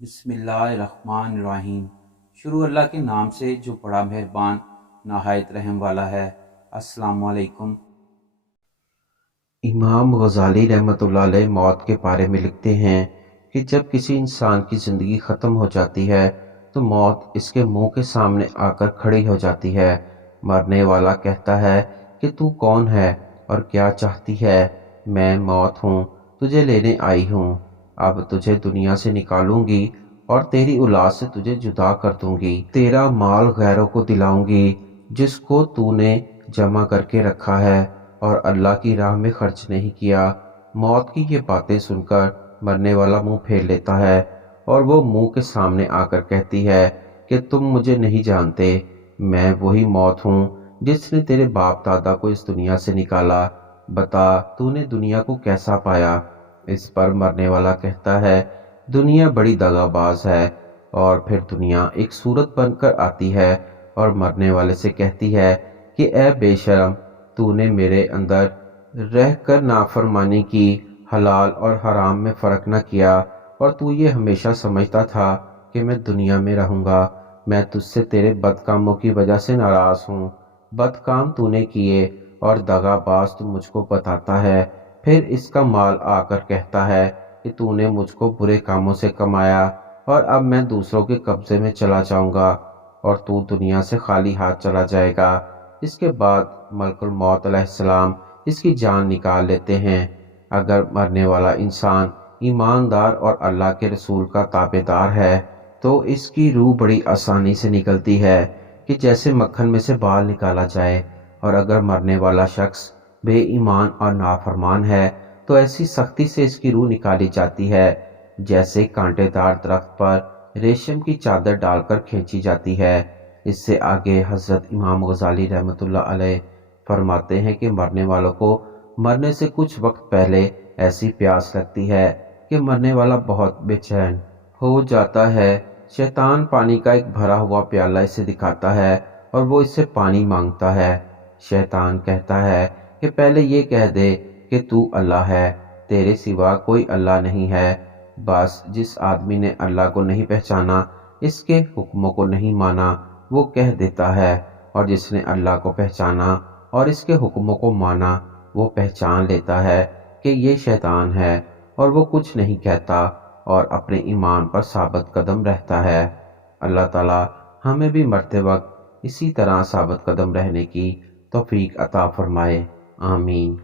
بسم اللہ الرحمن الرحیم۔ شروع اللہ کے نام سے جو بڑا مہربان نہایت رحم والا ہے۔ السلام علیکم۔ امام غزالی رحمۃ اللہ علیہ موت کے بارے میں لکھتے ہیں کہ جب کسی انسان کی زندگی ختم ہو جاتی ہے تو موت اس کے منہ کے سامنے آ کر کھڑی ہو جاتی ہے۔ مرنے والا کہتا ہے کہ تو کون ہے اور کیا چاہتی ہے؟ میں موت ہوں، تجھے لینے آئی ہوں۔ اب تجھے دنیا سے نکالوں گی اور تیری اولاد سے تجھے جدا کر دوں گی۔ تیرا مال غیروں کو دلاؤں گی جس کو تو نے جمع کر کے رکھا ہے اور اللہ کی راہ میں خرچ نہیں کیا۔ موت کی یہ باتیں سن کر مرنے والا منہ پھیر لیتا ہے اور وہ منہ کے سامنے آ کر کہتی ہے کہ تم مجھے نہیں جانتے، میں وہی موت ہوں جس نے تیرے باپ دادا کو اس دنیا سے نکالا۔ بتا تو نے دنیا کو کیسا پایا؟ اس پر مرنے والا کہتا ہے دنیا بڑی دغا باز ہے، اور پھر دنیا ایک صورت بن کر آتی ہے اور مرنے والے سے کہتی ہے کہ اے بے شرم، تو نے میرے اندر رہ کر نافرمانی کی، حلال اور حرام میں فرق نہ کیا، اور تو یہ ہمیشہ سمجھتا تھا کہ میں دنیا میں رہوں گا۔ میں تجھ سے تیرے بد کاموں کی وجہ سے ناراض ہوں۔ بد کام تو نے کیے اور دغا باز تو مجھ کو بتاتا ہے۔ پھر اس کا مال آ کر کہتا ہے کہ تو نے مجھ کو برے کاموں سے کمایا اور اب میں دوسروں کے قبضے میں چلا جاؤں گا اور تو دنیا سے خالی ہاتھ چلا جائے گا۔ اس کے بعد ملک الموت علیہ السلام اس کی جان نکال لیتے ہیں۔ اگر مرنے والا انسان ایماندار اور اللہ کے رسول کا تابع دار ہے تو اس کی روح بڑی آسانی سے نکلتی ہے کہ جیسے مکھن میں سے بال نکالا جائے، اور اگر مرنے والا شخص بے ایمان اور نافرمان ہے تو ایسی سختی سے اس کی روح نکالی جاتی ہے جیسے کانٹے دار درخت پر ریشم کی چادر ڈال کر کھینچی جاتی ہے۔ اس سے آگے حضرت امام غزالی رحمۃ اللہ علیہ فرماتے ہیں کہ مرنے والوں کو مرنے سے کچھ وقت پہلے ایسی پیاس لگتی ہے کہ مرنے والا بہت بے چین ہو جاتا ہے۔ شیطان پانی کا ایک بھرا ہوا پیالہ اسے دکھاتا ہے اور وہ اس سے پانی مانگتا ہے۔ شیطان کہتا ہے کہ پہلے یہ کہہ دے کہ تو اللہ ہے، تیرے سوا کوئی اللہ نہیں ہے۔ بس جس آدمی نے اللہ کو نہیں پہچانا، اس کے حکموں کو نہیں مانا، وہ کہہ دیتا ہے، اور جس نے اللہ کو پہچانا اور اس کے حکموں کو مانا، وہ پہچان لیتا ہے کہ یہ شیطان ہے، اور وہ کچھ نہیں کہتا اور اپنے ایمان پر ثابت قدم رہتا ہے۔ اللہ تعالی ہمیں بھی مرتے وقت اسی طرح ثابت قدم رہنے کی توفیق عطا فرمائے، آمین۔